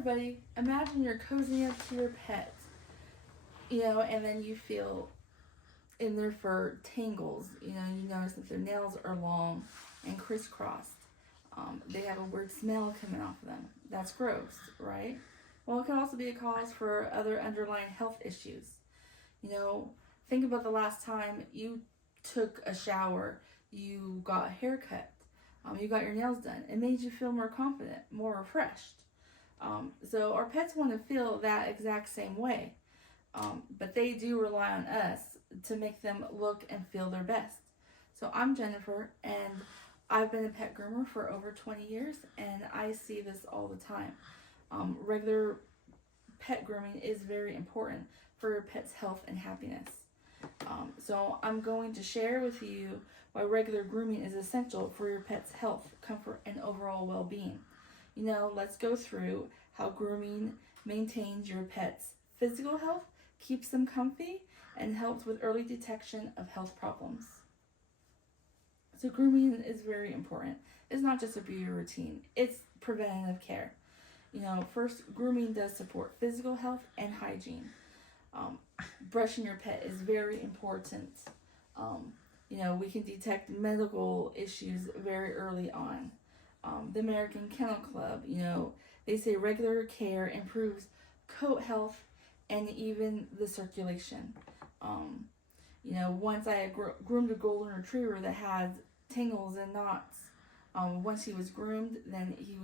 everybody, imagine you're cozying up to your pet, and then you feel in their fur tangles. You notice that their nails are long and crisscrossed. They have a weird smell coming off of them. That's gross, right? Well, it can also be a cause for other underlying health issues. You know, think about the last time you took a shower, you got a haircut, you got your nails done. It made you feel more confident, more refreshed. So our pets want to feel that exact same way, but they do rely on us to make them look and feel their best. So I'm Jennifer, and I've been a pet groomer for over 20 years, and I see this all the time. Regular pet grooming is very important for your pet's health and happiness. So I'm going to share with you why regular grooming is essential for your pet's health, comfort, and overall well-being. Let's go through how grooming maintains your pet's physical health, keeps them comfy, and helps with early detection of health problems. So grooming is very important. It's not just a beauty routine, it's preventative care. First, grooming does support physical health and hygiene. Brushing your pet is very important. We can detect medical issues very early on. The American Kennel Club, they say regular care improves coat health and even the circulation. Once I groomed a golden retriever that had tangles and knots. Once he was groomed, then he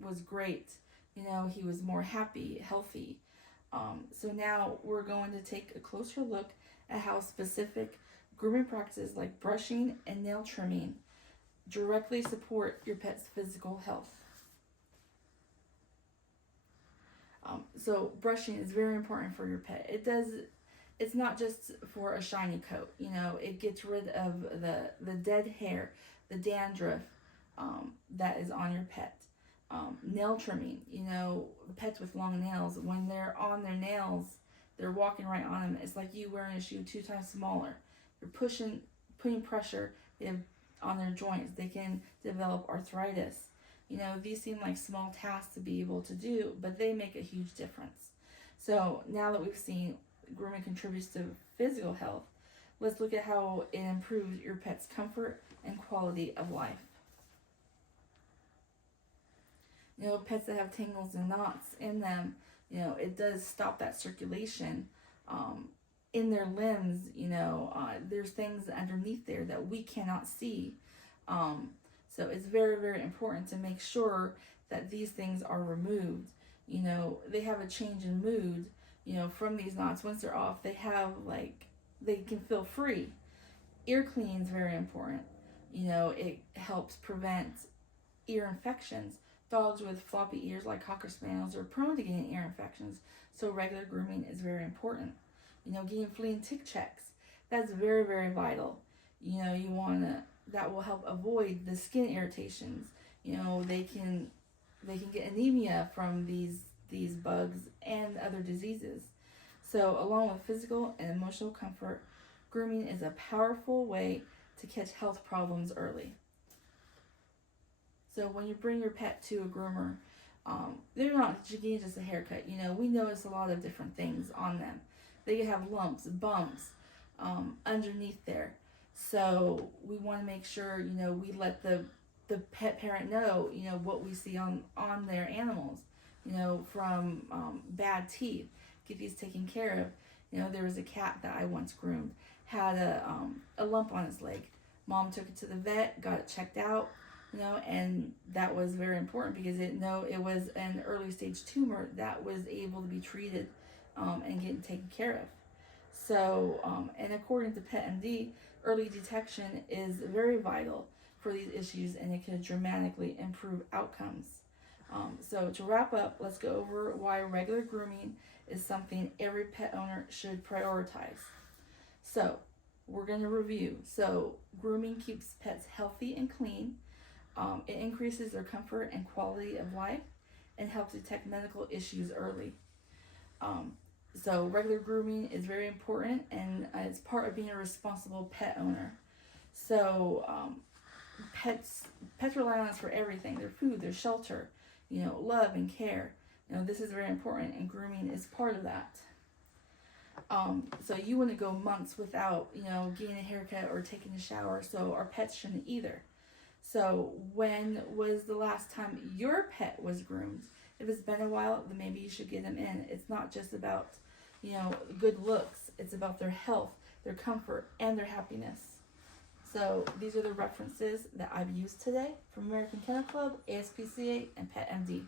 was great. He was more happy, healthy. So now we're going to take a closer look at how specific grooming practices like brushing and nail trimming directly support your pet's physical health. So brushing is very important for your pet. It's not just for a shiny coat. It gets rid of the dead hair, the dandruff that is on your pet. Nail trimming, pets with long nails, when they're on their nails, they're walking right on them. It's like you wearing a shoe 2 times smaller. You're putting pressure on their joints. They can develop arthritis. These seem like small tasks to be able to do, but they make a huge difference. So now that we've seen grooming contributes to physical health, let's look at how it improves your pet's comfort and quality of life. Pets that have tangles and knots in them, it does stop that circulation in their limbs. There's things underneath there that we cannot see. So it's very, very important to make sure that these things are removed. They have a change in mood, from these knots. Once they're off, they can feel free. Ear cleaning is very important. It helps prevent ear infections. Dogs with floppy ears like Cocker Spaniels are prone to getting ear infections, so regular grooming is very important. Getting flea and tick checks, that's very, very vital. That will help avoid the skin irritations. They can get anemia from these bugs and other diseases. So along with physical and emotional comfort, grooming is a powerful way to catch health problems early. So when you bring your pet to a groomer, they're not getting just a haircut. We notice a lot of different things on them. They can have lumps, bumps underneath there. So we want to make sure, we let the pet parent know, what we see on their animals, from bad teeth, get these taken care of. There was a cat that I once groomed, had a lump on its leg. Mom took it to the vet, got it checked out, and that was very important because it was an early stage tumor that was able to be treated and getting taken care of. So, and according to PetMD, early detection is very vital for these issues, and it can dramatically improve outcomes. So to wrap up, let's go over why regular grooming is something every pet owner should prioritize. So we're going to review. So grooming keeps pets healthy and clean. It increases their comfort and quality of life and helps detect medical issues early. So regular grooming is very important, and it's part of being a responsible pet owner. So pets rely on us for everything: their food, their shelter, love and care. You know, this is very important, and grooming is part of that. So you wouldn't go months without, you know, getting a haircut or taking a shower, so our pets shouldn't either. So when was the last time your pet was groomed? If it's been a while, then maybe you should get them in. It's not just about, you know, good looks. It's about their health, their comfort, and their happiness. So these are the references that I've used today from American Kennel Club, ASPCA, and Pet MD.